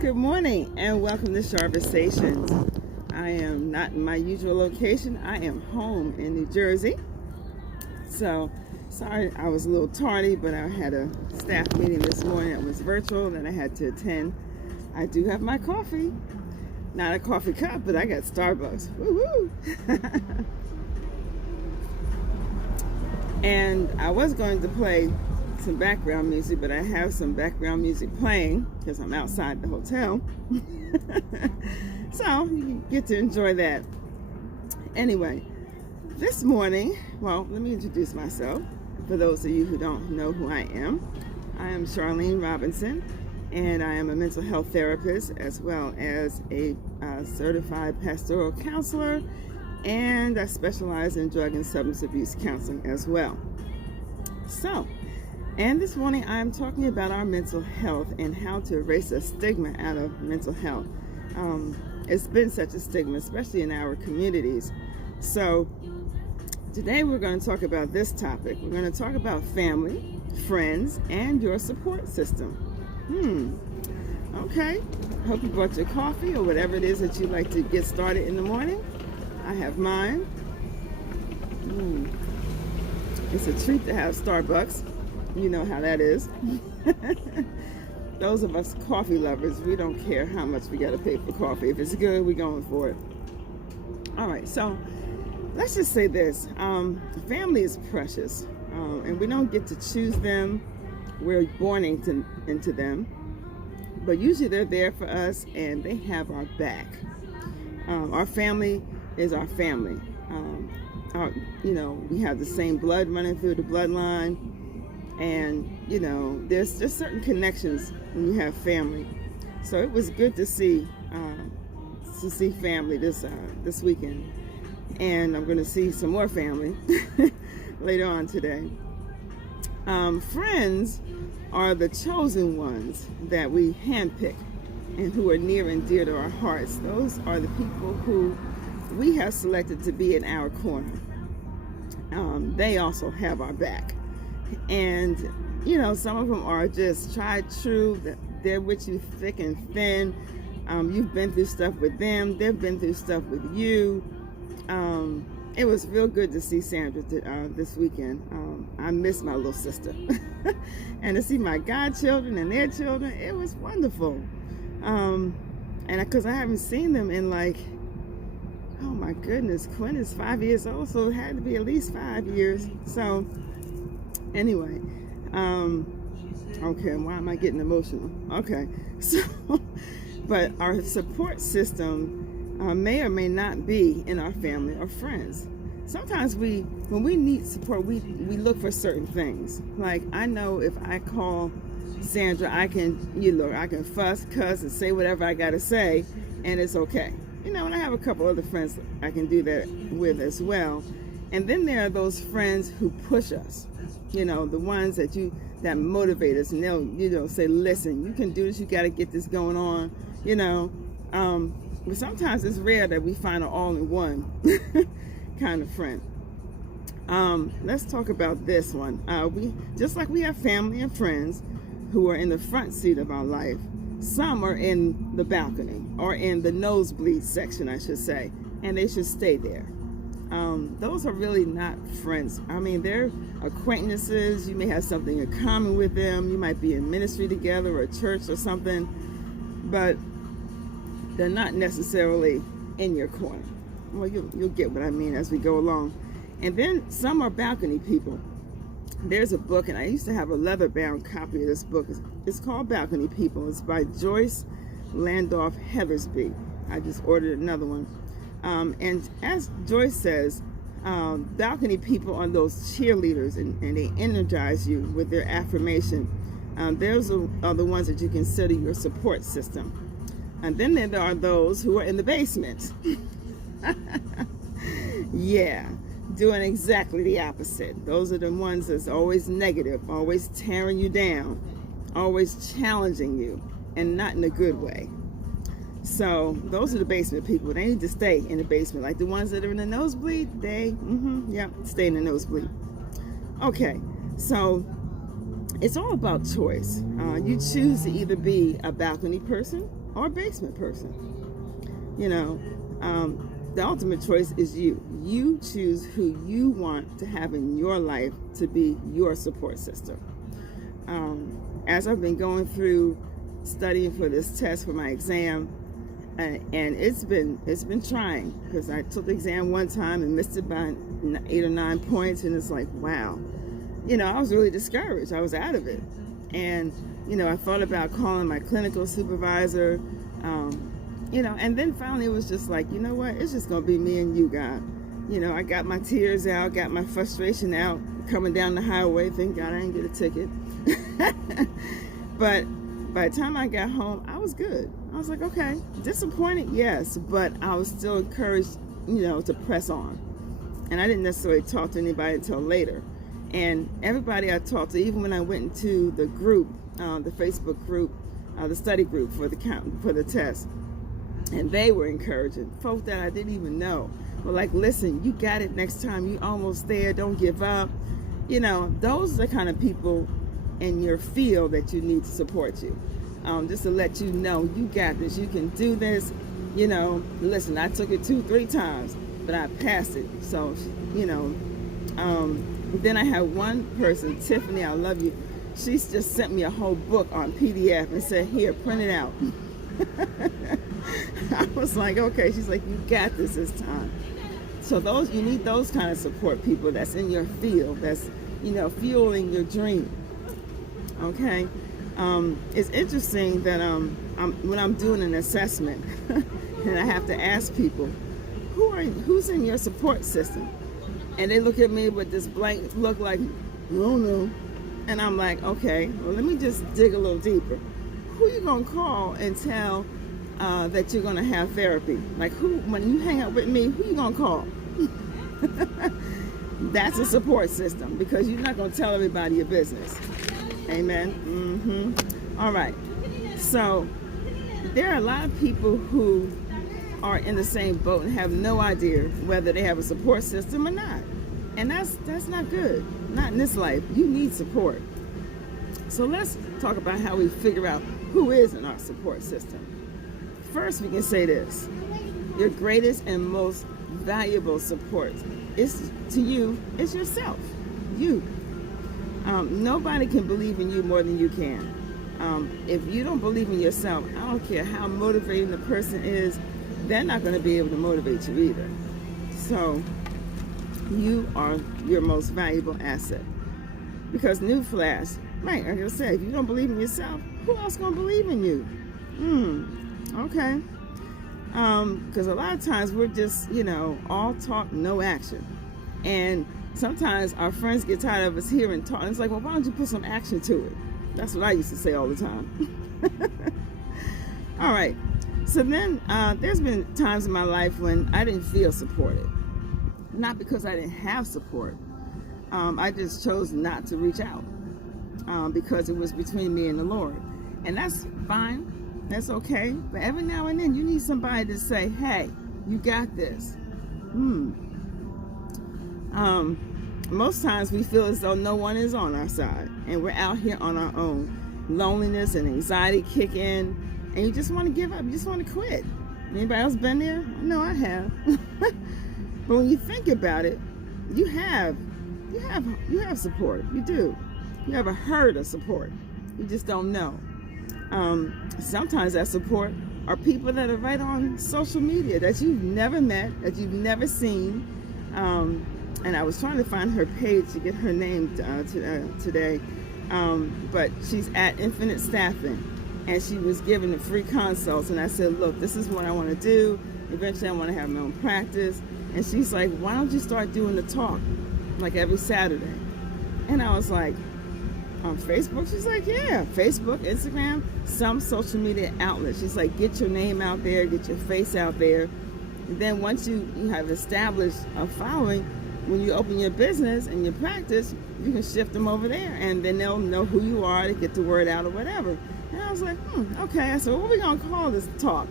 Good morning and welcome to Sharversations. I am not in my usual location. I am home in New Jersey. So, sorry I was a little tardy, but I had a staff meeting this morning. It was virtual that I had to attend. I do have my coffee. Not a coffee cup, but I got Starbucks. Woo-hoo! And I was going to play some background music, but I have some background music playing because I'm outside the hotel. So you get to enjoy that. Anyway, this morning, well, let me introduce myself. For those of you who don't know who I am Charlene Robinson, and I am a mental health therapist as well as a certified pastoral counselor, and I specialize in drug and substance abuse counseling as well. And this morning I am talking about our mental health and how to erase a stigma out of mental health. It's been such a stigma, especially in our communities. So today we're going to talk about this topic. We're going to talk about family, friends, and your support system. Okay. Hope you brought your coffee or whatever it is that you like to get started in the morning. I have mine. It's a treat to have Starbucks. You know how that is. Those of us coffee lovers, we don't care how much we got to pay for coffee. If it's good, we're going for it. All right, so let's just say this. Family is precious, and we don't get to choose them. We're born into them. But usually they're there for us, and they have our back. Our family is our family. We have the same blood running through the bloodline. And, there's just certain connections when you have family. So it was good to see family this weekend. And I'm going to see some more family later on today. Friends are the chosen ones that we handpick and who are near and dear to our hearts. Those are the people who we have selected to be in our corner. They also have our back. And, some of them are just tried true. They're with you thick and thin. You've been through stuff with them. They've been through stuff with you. It was real good to see Sandra this weekend. I miss my little sister. And to see my godchildren and their children, it was wonderful. And because I haven't seen them in oh my goodness, Quinn is 5 years old, so it had to be at least 5 years. So anyway, okay, why am I getting emotional? Okay, so, but our support system may or may not be in our family or friends. Sometimes when we need support, we look for certain things. Like, I know if I call Sandra, I can fuss, cuss, and say whatever I gotta say, and it's okay. And I have a couple other friends I can do that with as well. And then there are those friends who push us. The ones that motivate us, and they'll say, listen, you can do this, you got to get this going on, but sometimes it's rare that we find an all-in-one kind of friend. Let's talk about this one. Just like we have family and friends who are in the front seat of our life, some are in the balcony or in the nosebleed section, I should say, and they should stay there. Those are really not friends. I mean, they're acquaintances. You may have something in common with them. You might be in ministry together or church or something, but they're not necessarily in your corner. Well, you'll get what I mean as we go along. And then some are balcony people. There's a book, and I used to have a leather-bound copy of this book. It's called Balcony People. It's by Joyce Landorf Heathersby. I just ordered another one. And as Joyce says, balcony people are those cheerleaders, and they energize you with their affirmation. Those are the ones that you consider your support system. And then there are those who are in the basement. Yeah, doing exactly the opposite. Those are the ones that's always negative, always tearing you down, always challenging you, and not in a good way. So those are the basement people. They need to stay in the basement. Like the ones that are in the nosebleed, they stay in the nosebleed. Okay, so it's all about choice. You choose to either be a balcony person or basement person. You know, the ultimate choice is you. You choose who you want to have in your life to be your support system. As I've been going through studying for this test for my exam, and it's been trying, because I took the exam one time and missed it by 8 or 9 points, and it's like, wow, you know, I was really discouraged. I was out of it, and you know, I thought about calling my clinical supervisor, you know, and then finally it was just like, you know what, it's just gonna be me and you, God. You know, I got my tears out, got my frustration out, coming down the highway. Thank God I didn't get a ticket. But by the time I got home, I was good. I was like, okay, disappointed, yes, but I was still encouraged, you know, to press on. And I didn't necessarily talk to anybody until later. And everybody I talked to, even when I went into the group, the Facebook group, the study group for the test, and they were encouraging. Folks that I didn't even know were like, listen, you got it next time. You almost there. Don't give up. You know, those are the kind of people in your field that you need to support you. Just to let you know, you got this. You can do this. You know, listen, I took it 2-3 times, but I passed it. So, you know, then I had one person, Tiffany, I love you. She's just sent me a whole book on PDF and said, here, print it out. I was like, okay. She's like, you got this time. So you need those kind of support people that's in your field, that's, you know, fueling your dream. Okay. It's interesting that when I'm doing an assessment and I have to ask people, who's in your support system? And they look at me with this blank look like, no, no. And I'm like, okay, well, let me just dig a little deeper. Who you gonna call and tell that you're gonna have therapy? Like, when you hang out with me, who you gonna call? That's a support system, because you're not gonna tell everybody your business. Amen. All right. So there are a lot of people who are in the same boat and have no idea whether they have a support system or not. And that's not good. Not in this life. You need support. So let's talk about how we figure out who is in our support system. First, we can say this. Your greatest and most valuable support is to you is yourself. You. Nobody can believe in you more than you can. If you don't believe in yourself, I don't care how motivating the person is, they're not going to be able to motivate you either. So you are your most valuable asset. Because newsflash, right, like I said, if you don't believe in yourself, who else going to believe in you? Okay. Because a lot of times we're just, you know, all talk, no action. And sometimes our friends get tired of us hearing talk. It's like, well, why don't you put some action to it? That's what I used to say all the time. All right. So then there's been times in my life when I didn't feel supported. Not because I didn't have support. I just chose not to reach out because it was between me and the Lord. And that's fine. That's okay. But every now and then you need somebody to say, hey, you got this. Most times we feel as though no one is on our side and we're out here on our own. Loneliness and anxiety kick in and you just want to give up. You just want to quit. Anybody else been there? No, I have. But when you think about it, you have support. You do. You have a herd of support. You just don't know. Sometimes that support are people that are right on social media that you've never met, that you've never seen. And I was trying to find her page to get her name today. But she's at Infinite Staffing. And she was giving the free consults. And I said, look, this is what I want to do. Eventually I want to have my own practice. And she's like, why don't you start doing the talk like every Saturday? And I was like, on Facebook? She's like, yeah, Facebook, Instagram, some social media outlets. She's like, get your name out there, get your face out there. And then once you have established a following, when you open your business and your practice, you can shift them over there and then they'll know who you are to get the word out or whatever. And I was like, okay. I said, what are we going to call this talk?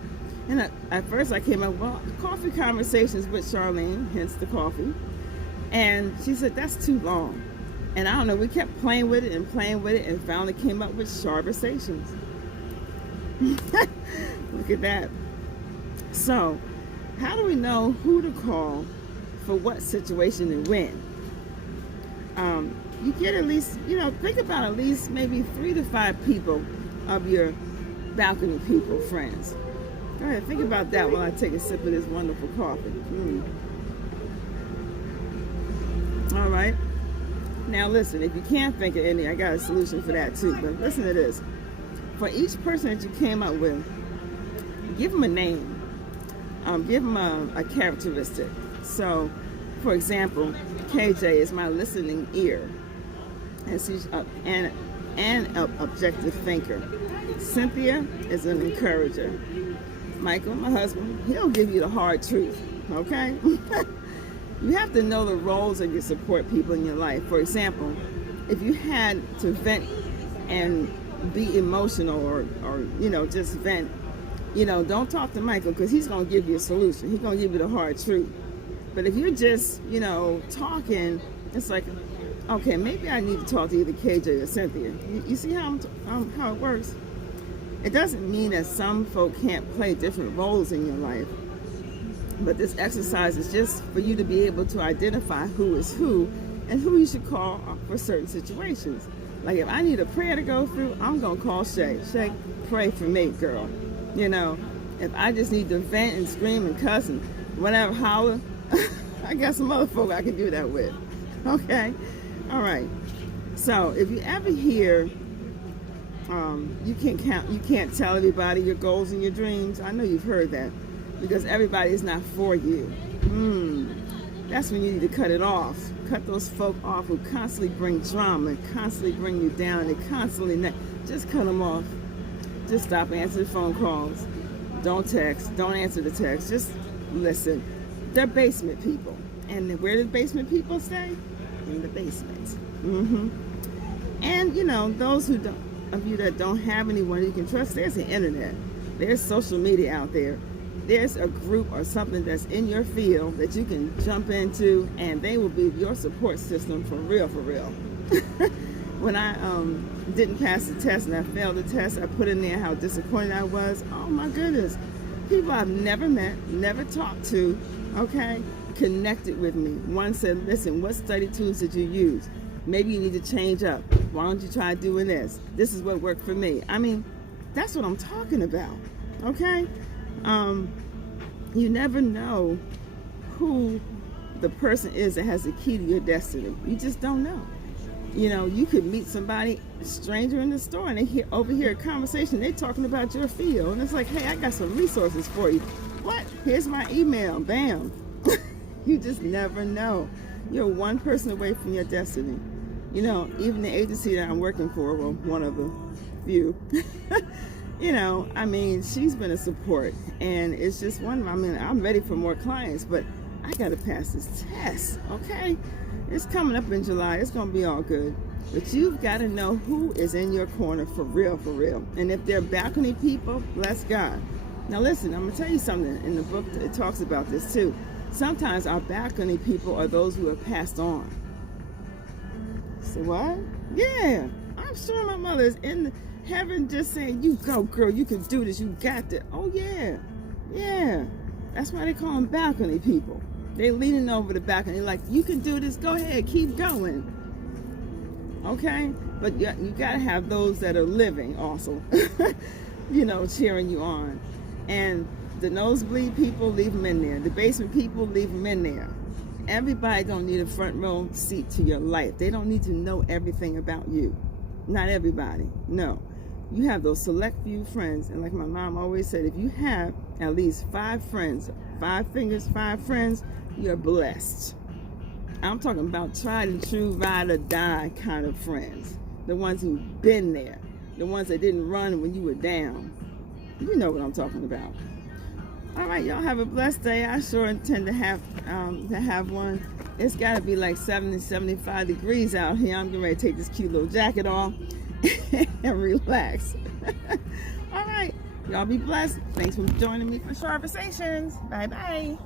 And at first I came up, well, Coffee Conversations with Charlene, hence the coffee. And she said, that's too long. And I don't know, we kept playing with it and finally came up with Charversations. look at that. So, how do we know who to call for what situation and when? You get at least, think about at least maybe 3 to 5 people of your balcony people, friends. Go ahead, think about that while I take a sip of this wonderful coffee. All right. Now listen, if you can't think of any, I got a solution for that too. But listen to this. For each person that you came up with, give them a name. Give them a characteristic. So, for example, KJ is my listening ear. And she's an objective thinker. Cynthia is an encourager. Michael, my husband, he'll give you the hard truth, okay? You have to know the roles of your support people in your life. For example, if you had to vent and be emotional or just vent, don't talk to Michael because he's going to give you a solution. He's going to give you the hard truth. But if you're just, talking, it's like, okay, maybe I need to talk to either KJ or Cynthia. You see how it works? It doesn't mean that some folk can't play different roles in your life. But this exercise is just for you to be able to identify who is who and who you should call for certain situations. Like if I need a prayer to go through, I'm going to call Shay. Shay, pray for me, girl. If I just need to vent and scream and cuss and whatever, holler, I got some other folk I can do that with. Okay? All right. So if you ever hear, you can't tell everybody your goals and your dreams. I know you've heard that because everybody is not for you. That's when you need to cut it off. Cut those folk off who constantly bring drama and constantly bring you down and constantly just cut them off. Just stop answering phone calls. Don't text. Don't answer the text. Just listen. They're basement people. And where do basement people stay? In the basement. And those of you that don't have anyone you can trust, there's the internet. There's social media out there. There's a group or something that's in your field that you can jump into, and they will be your support system for real, for real. When I didn't pass the test and I failed the test, I put in there how disappointed I was. Oh my goodness. People I've never met, never talked to, okay, connected with me. One said, listen, what study tools did you use? Maybe you need to change up. Why don't you try doing this? This is what worked for me. I mean, that's what I'm talking about, okay? You never know who the person is that has the key to your destiny. You just don't know. You could meet somebody, a stranger in the store, and they overhear a conversation. They're talking about your field, and it's like, hey, I got some resources for you. What? Here's my email. Bam. You just never know. You're one person away from your destiny. Even the agency that I'm working for, well, one of the few, she's been a support, and it's just I'm ready for more clients, but I got to pass this test, okay? It's coming up in July. It's going to be all good. But you've got to know who is in your corner for real, for real. And if they're balcony people, bless God. Now listen, I'm going to tell you something. In the book, it talks about this too. Sometimes our balcony people are those who have passed on. So what? Yeah. I'm sure my mother is in heaven just saying, you go, girl, you can do this, you got this. Oh, yeah. Yeah. That's why they call them balcony people. They're leaning over the balcony like, you can do this, go ahead, keep going. Okay? But you got to have those that are living also, cheering you on. And the nosebleed people, leave them in there. The basement people, leave them in there. Everybody don't need a front row seat to your life. They don't need to know everything about you. Not everybody. No. You have those select few friends. And like my mom always said, if you have at least 5 friends, 5 fingers, 5 friends, you're blessed. I'm talking about tried and true, ride or die kind of friends. The ones who've been there. The ones that didn't run when you were down. You know what I'm talking about. All right, y'all have a blessed day. I sure intend to have one. It's got to be like 70, 75 degrees out here. I'm getting ready to take this cute little jacket off and relax. All right, y'all be blessed. Thanks for joining me for Sharversations. Bye-bye.